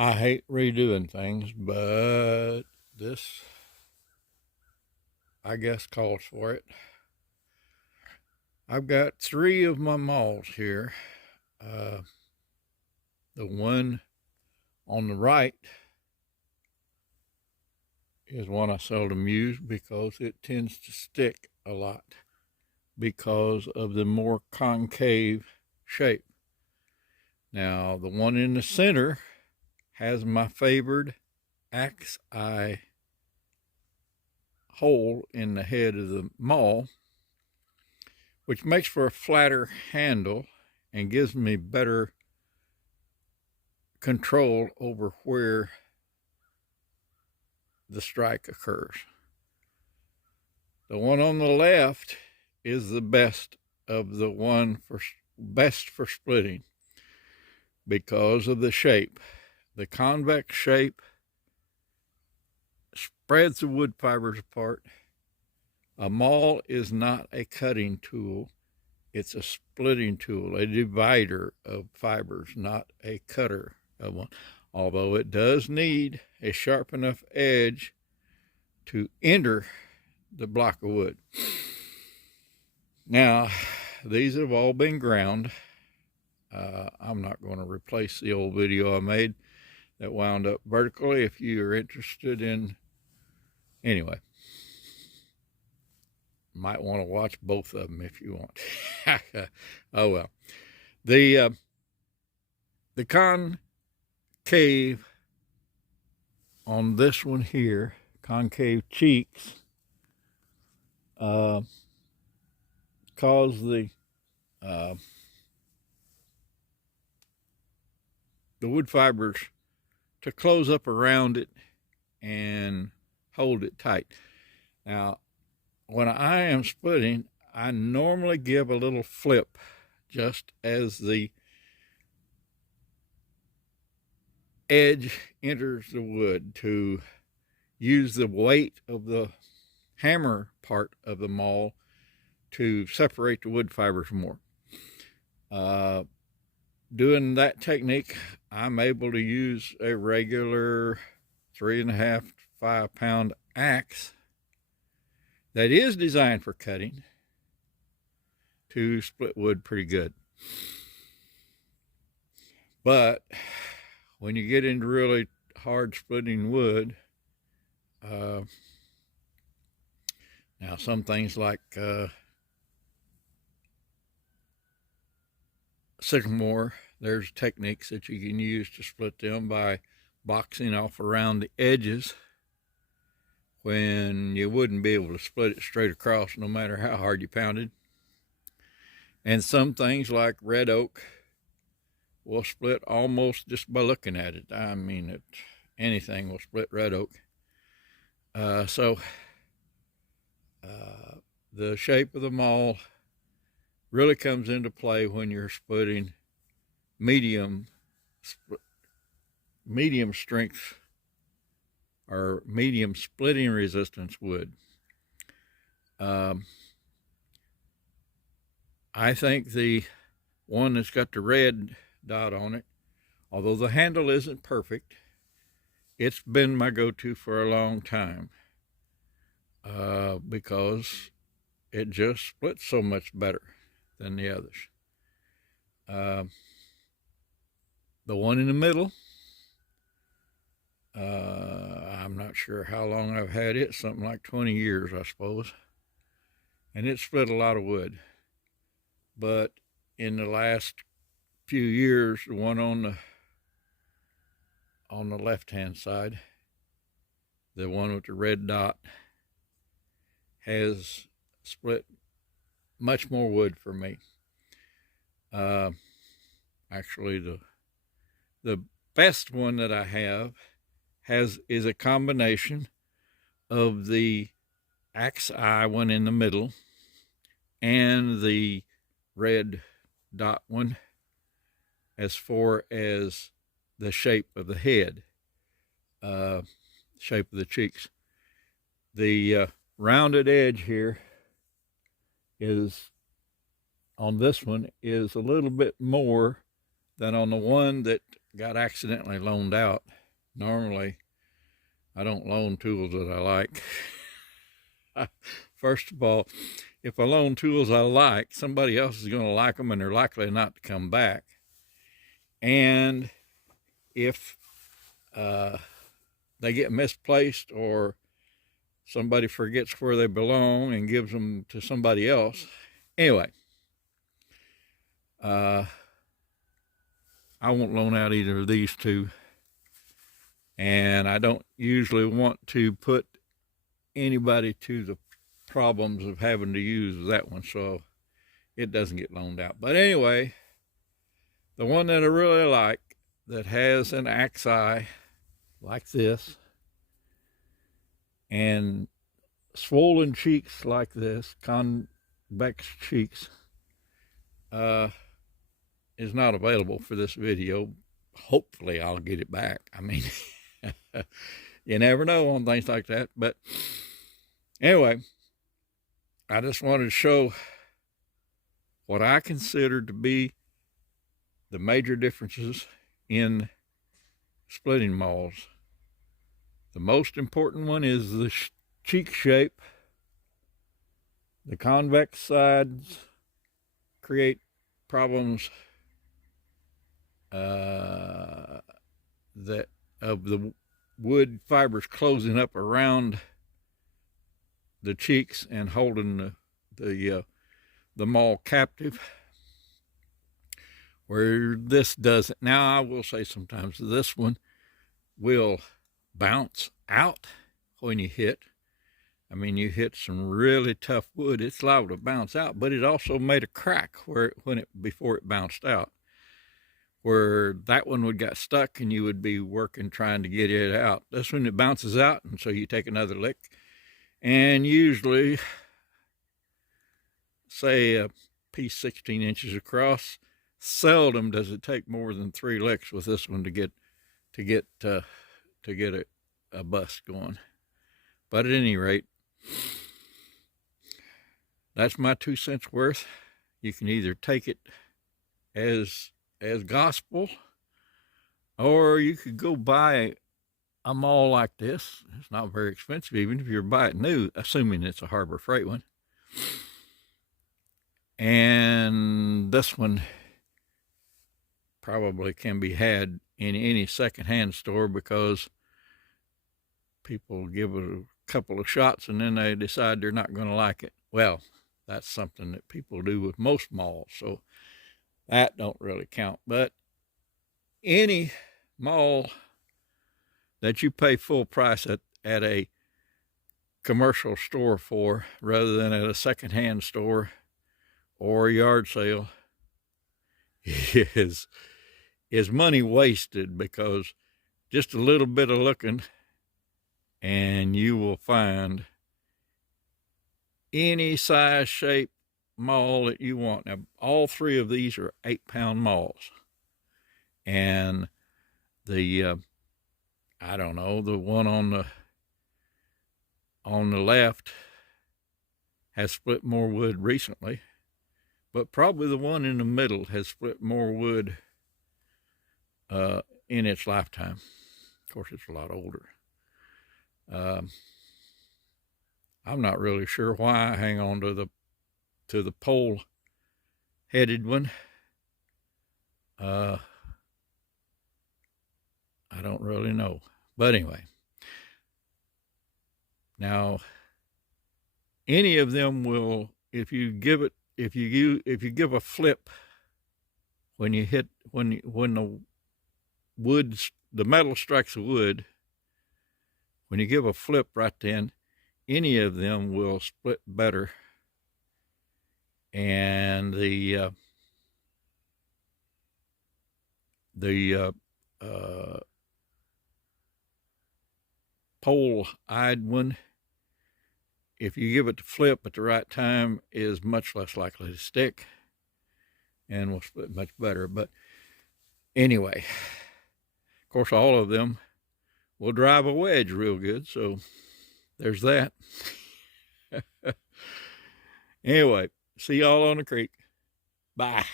I hate redoing things, but this, I guess, calls for it. I've got three of my mauls here. Uh, the one on the right is one I seldom use because it tends to stick a lot because of the more concave shape. Now, the one in the center has my favored axe eye hole in the head of the maul, which makes for a flatter handle and gives me better control over where the strike occurs. The one on the left is the best of the one for best for splitting because of the shape. The convex shape spreads the wood fibers apart. A maul is not a cutting tool. It's a splitting tool, a divider of fibers, not a cutter of one. Although it does need a sharp enough edge to enter the block of wood. Now, these have all been ground. I'm not going to replace the old video I made that wound up vertically. If you are interested in, anyway, might want to watch both of them if you want. Oh well. The concave on this one here, concave cheeks, cause the wood fibers to close up around it and hold it tight. Now, when I am splitting, I normally give a little flip just as the edge enters the wood to use the weight of the hammer part of the maul to separate the wood fibers more. Doing that technique, I'm able to use a regular 3.5 to 5 pound axe that is designed for cutting to split wood pretty good. But when you get into really hard splitting wood, now some things like sycamore, there's techniques that you can use to split them by boxing off around the edges when you wouldn't be able to split it straight across no matter how hard you pounded. And some things like red oak will split almost just by looking at it. I mean, anything will split red oak. So the shape of the maul really comes into play when you're splitting medium strength or medium splitting resistance wood. I think the one that's got the red dot on it, although the handle isn't perfect, it's been my go-to for a long time because it just splits so much better than the others. The one in the middle, I'm not sure how long I've had it, something like 20 years, I suppose. And it split a lot of wood. But in the last few years, the one on the left-hand side, the one with the red dot, has split much more wood for me. Actually, the best one that I have is a combination of the axe eye one in the middle and the red dot one as far as the shape of the head, shape of the cheeks. The rounded edge here is on this one is a little bit more than on the one that got accidentally loaned out. Normally, I don't loan tools that I like. First of all, if I loan tools I like, somebody else is going to like them and they're likely not to come back. And if they get misplaced or somebody forgets where they belong and gives them to somebody else. Anyway, I won't loan out either of these two. And I don't usually want to put anybody to the problems of having to use that one, so it doesn't get loaned out. But anyway, the one that I really like that has an axe eye like this and swollen cheeks like this, convex cheeks, is not available for this video. Hopefully I'll get it back. I mean, you never know on things like that. But anyway, I just wanted to show what I consider to be the major differences in splitting mauls. The most important one is the cheek shape. The convex sides create problems that of the wood fibers closing up around the cheeks and holding the maul captive, where this doesn't. Now I will say sometimes this one will bounce out when you hit. I mean, you hit some really tough wood, it's liable to bounce out, but it also made a crack before it bounced out, where that one would get stuck and you would be working trying to get it out. This one, it bounces out, and so you take another lick, and usually, say a piece 16 inches across, seldom does it take more than 3 licks with this one to get a bust going. But at any rate, that's my 2 cents worth. You can either take it as gospel, or you could go buy a maul like this. It's not very expensive, even if you buy it new, assuming it's a Harbor Freight one. And this one probably can be had in any secondhand store, because people give it a couple of shots and then they decide they're not going to like it. Well, that's something that people do with most mauls, so that don't really count. But any maul that you pay full price at a commercial store for, rather than at a secondhand store or a yard sale, is money wasted, because just a little bit of looking and you will find any size, shape maul that you want. Now, all 3 of these are 8-pound mauls, and the I don't know, the one on the left has split more wood recently, but probably the one in the middle has split more wood in its lifetime. Of course, it's a lot older. I'm not really sure why I hang on to the pole-headed one. I don't really know, but anyway. Now, any of them will, if you give a flip when the metal strikes the wood, when you give a flip right then, any of them will split better. And the pole-eyed one, if you give it the flip at the right time, is much less likely to stick and will split much better. But anyway, of course, all of them will drive a wedge real good, so there's that. Anyway, see y'all on the creek. Bye.